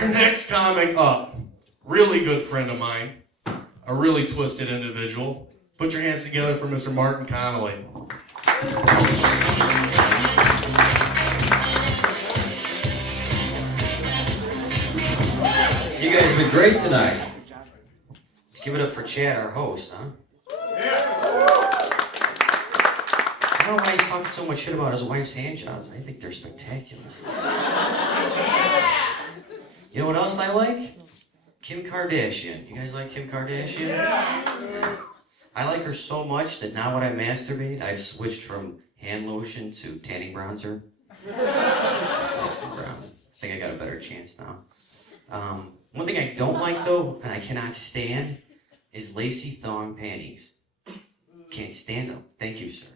Our next comic up, really good friend of mine, a really twisted individual. Put your hands together for Mr. Martin Conneely. You guys have been great tonight. Let's give it up for Chad, our host, huh? I don't know why he's talking so much shit about his wife's hand jobs. I think they're spectacular. You know what else I like? Kim Kardashian. You guys like Kim Kardashian? Yeah. I like her so much that now when I masturbate, I've switched from hand lotion to tanning bronzer. Brown. I think I got a better chance now. One thing I don't like though, and I cannot stand, is lacy thong panties. Can't stand them. Thank you, sir.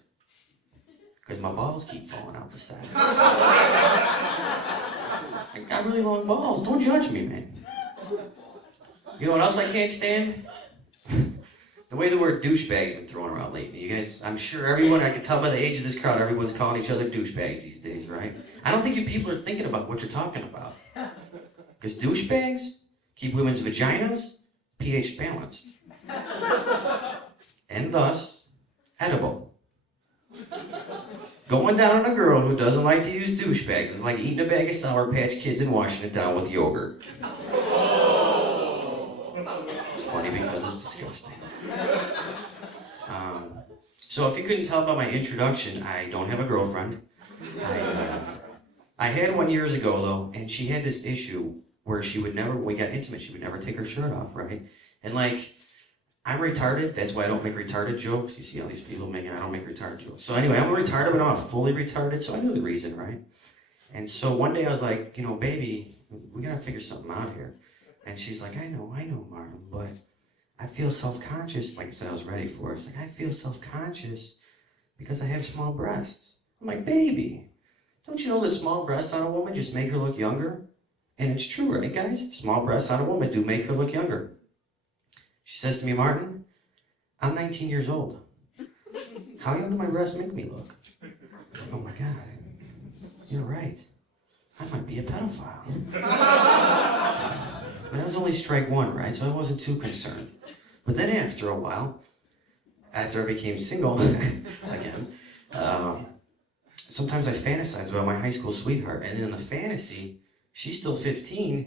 Because my balls keep falling out the sides. I got really long balls. Don't judge me, man. You know what else I can't stand? The way the word douchebag's been thrown around lately. You guys, I'm sure everyone, I can tell by the age of this crowd, everyone's calling each other douchebags these days, right? I don't think you people are thinking about what you're talking about. Because douchebags keep women's vaginas pH balanced. And thus, edible. Going down on a girl who doesn't like to use douchebags is like eating a bag of Sour Patch Kids and washing it down with yogurt. It's funny because it's disgusting. So if you couldn't tell by my introduction, I don't have a girlfriend. I had one years ago though, and she had this issue where she would never, when we got intimate, she would never take her shirt off, right? And like, I'm retarded, that's why I don't make retarded jokes. You see all these people making, I don't make retarded jokes. So anyway, I'm retarded, but I'm not fully retarded, so I knew the reason, right? And so one day I was like, you know, baby, we gotta figure something out here. And she's like, I know, Martin, but I feel self-conscious. Like I said, I was ready for it. It's like, I feel self-conscious because I have small breasts. I'm like, baby, don't you know that small breasts on a woman just make her look younger? And it's true, right, guys? Small breasts on a woman do make her look younger. She says to me, Martin, I'm 19 years old. How young do my breasts make me look? I was like, oh my God, you're right. I might be a pedophile. But that was only strike one, right? So I wasn't too concerned. But then after a while, after I became single again, sometimes I fantasize about my high school sweetheart. And in the fantasy, she's still 15,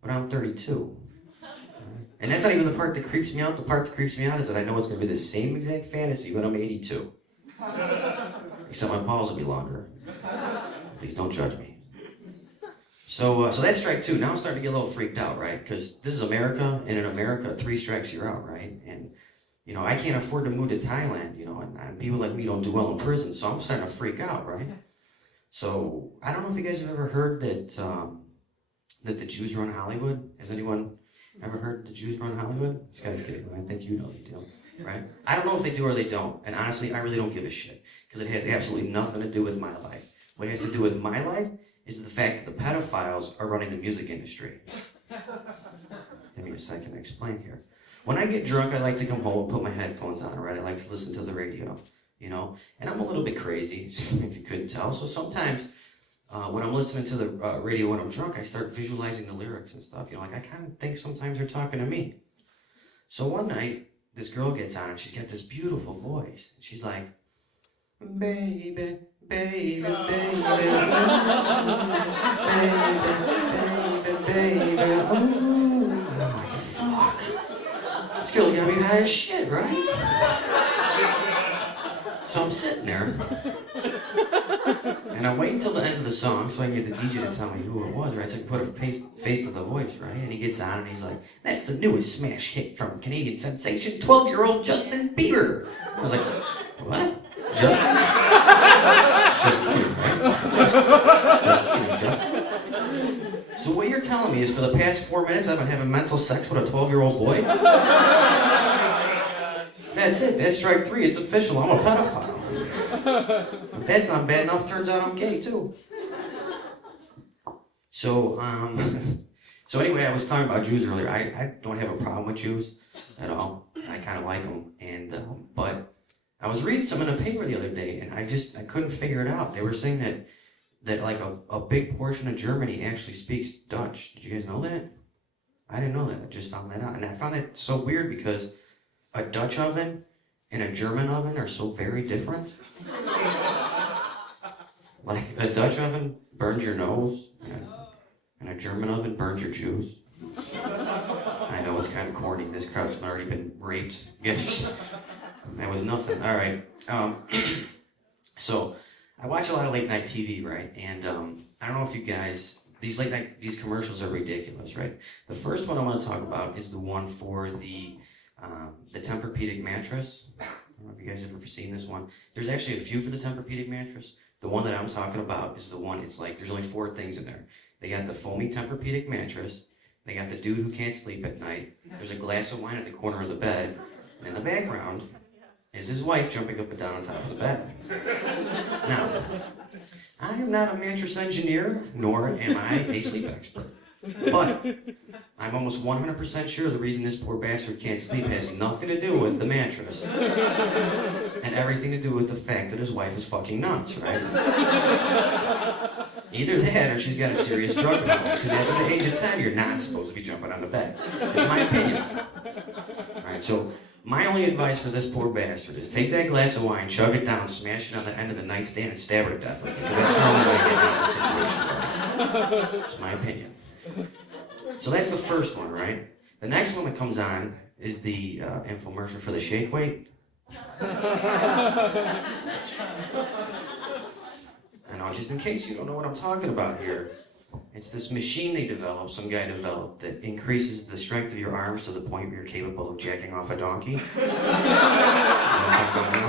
but I'm 32. And that's not even the part that creeps me out. The part that creeps me out is that I know it's going to be the same exact fantasy when I'm 82. Except my balls will be longer. Please don't judge me. So that's strike two. Now I'm starting to get a little freaked out, right? Because this is America, and in America, 3 strikes you're out, right? And, you know, I can't afford to move to Thailand, you know, and people like me don't do well in prison, so I'm starting to freak out, right? So I don't know if you guys have ever heard that that the Jews run Hollywood. Has anyone ever heard the Jews run Hollywood? This guy's kidding. I think you know the deal, right? I don't know if they do or they don't, and honestly, I really don't give a shit because it has absolutely nothing to do with my life. What it has to do with my life is the fact that the pedophiles are running the music industry. Give me a second to explain here. When I get drunk, I like to come home and put my headphones on, right? I like to listen to the radio, you know? And I'm a little bit crazy, if you couldn't tell. So sometimes when I'm listening to the radio when I'm drunk, I start visualizing the lyrics and stuff. You know, like I kind of think sometimes they're talking to me. So one night, this girl gets on and she's got this beautiful voice. She's like, baby, baby, baby, baby, baby, ooh. And I'm like, fuck. This girl's gotta be hot as shit, right? So I'm sitting there, and I'm waiting till the end of the song so I can get the DJ to tell me who it was, right? So I can put a face to the voice, right? And he gets on and he's like, that's the newest smash hit from Canadian sensation, 12-year-old Justin Bieber. I was like, what? Justin? Justin, right? Justin. So what you're telling me is for the past 4 minutes I've been having mental sex with a 12-year-old boy? That's it, that's strike 3, it's official, I'm a pedophile. If that's not bad enough, turns out I'm gay too. So anyway, I was talking about Jews earlier. I don't have a problem with Jews at all. I kind of like them, but I was reading some in the paper the other day, and I couldn't figure it out. They were saying that that like a big portion of Germany actually speaks Dutch. Did you guys know that? I didn't know that. I just found that out. And I found that so weird because a Dutch oven and a German oven are so very different. Like a Dutch oven burns your nose, and a German oven burns your juice. I know it's kind of corny. This crowd's already been raped. Yes, that was nothing. All right. So I watch a lot of late night TV, right? And I don't know if you guys, these commercials are ridiculous, right? The first one I want to talk about is the one for the Tempur-Pedic mattress. I don't know if you guys have ever seen this one. There's actually a few for the Tempur-Pedic mattress. The one that I'm talking about is the one, it's like, there's only 4 things in there. They got the foamy Tempur-Pedic mattress. They got the dude who can't sleep at night. There's a glass of wine at the corner of the bed. And in the background is his wife jumping up and down on top of the bed. Now, I am not a mattress engineer, nor am I a sleep expert. But I'm almost 100% sure the reason this poor bastard can't sleep has nothing to do with the mattress and everything to do with the fact that his wife is fucking nuts, right? Either that or she's got a serious drug problem, because after the age of 10, you're not supposed to be jumping on the bed. That's my opinion. Alright, so my only advice for this poor bastard is take that glass of wine, chug it down, smash it on the end of the nightstand, and stab her to death with it, because that's the only way to get out of the situation, right? That's my opinion. So that's the first one, right? The next one that comes on is the infomercial for the shake weight. I know, just in case you don't know what I'm talking about here, it's this machine they developed, some guy developed, that increases the strength of your arms to the point where you're capable of jacking off a donkey. You know what I'm talking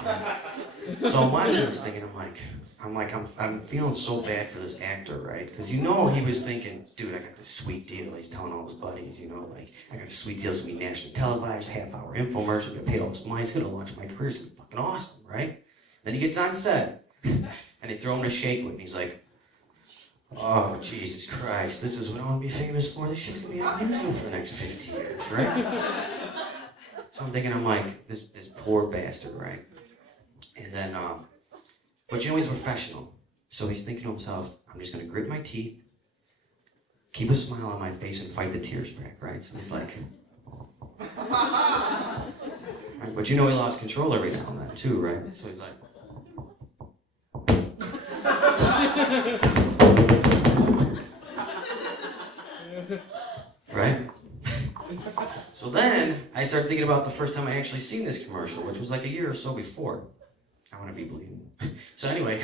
about? So I'm watching this thing and I'm feeling so bad for this actor, right? Because you know he was thinking, dude, I got this sweet deal. He's telling all his buddies, you know, like, I got this sweet deal. It's gonna be nationally televised, half-hour infomercial, get paid all this money. It's gonna launch my career. It's gonna be fucking awesome, right? Then he gets on set, and they throw him a shake weight, and he's like, oh, Jesus Christ, this is what I want to be famous for. This shit's gonna be on YouTube for the next 50 years, right? So I'm thinking, I'm like, this poor bastard, right? And then, but you know he's a professional. So he's thinking to himself, I'm just gonna grit my teeth, keep a smile on my face, and fight the tears back, right? So he's like, right? But you know he lost control every now and then too, right? So he's like, right? So then I started thinking about the first time I actually seen this commercial, which was like a year or so before. I want to be bleeding. So anyway,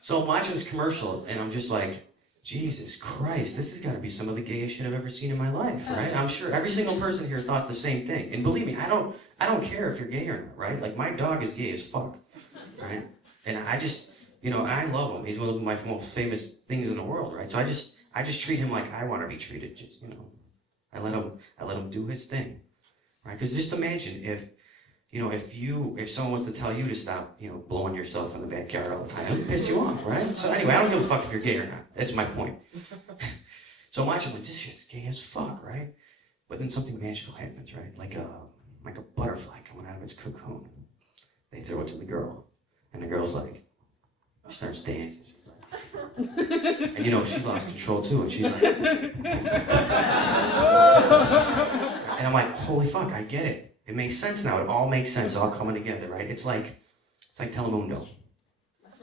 so I'm watching this commercial and I'm just like, Jesus Christ, this has got to be some of the gayest shit I've ever seen in my life, right? I'm sure every single person here thought the same thing. And believe me, I don't care if you're gay or not, right? Like, my dog is gay as fuck, right? And I just, you know, I love him. He's one of my most famous things in the world, right? So I just treat him like I want to be treated. Just, you know, I let him do his thing, right? Because just imagine if someone was to tell you to stop, you know, blowing yourself in the backyard all the time, it would piss you off, right? So anyway, I don't give a fuck if you're gay or not. That's my point. So I'm watching, like, this shit's gay as fuck, right? But then something magical happens, right? Like a butterfly coming out of its cocoon. They throw it to the girl, and the girl's like, she starts dancing. She's like, and you know, she lost control too, and she's like, and I'm like, holy fuck, I get it. It makes sense now. It all makes sense. It's all coming together, right? It's like Telemundo.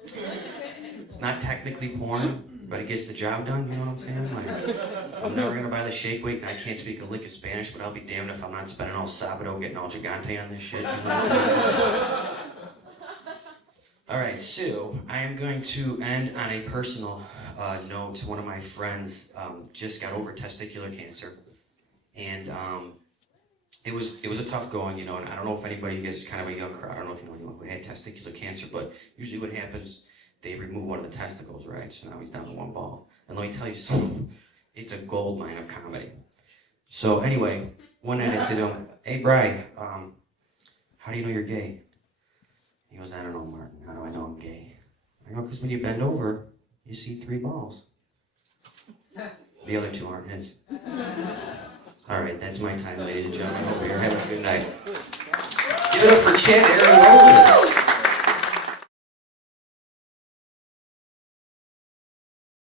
It's not technically porn, but it gets the job done. You know what I'm saying? Like, I'm never gonna buy the shake weight, and I can't speak a lick of Spanish, but I'll be damned if I'm not spending all Sabado getting all gigante on this shit. You know what I'm saying? All right, so I am going to end on a personal note. One of my friends just got over testicular cancer, and it was a tough going, you know. And I don't know if anybody, you guys are kind of a young crowd. I don't know if you know anyone who had testicular cancer, but usually what happens, they remove one of the testicles, right? So now he's down to one ball. And let me tell you something, it's a gold mine of comedy. So anyway, one night I said to him, "Hey, Bri, how do you know you're gay?" He goes, "I don't know, Martin. How do I know I'm gay?" I go, "Because when you bend over, you see 3 balls. The other 2 aren't his." All right, that's my time, ladies and gentlemen. I hope you're having a good night. Give it up for Chad Aaron Lomas.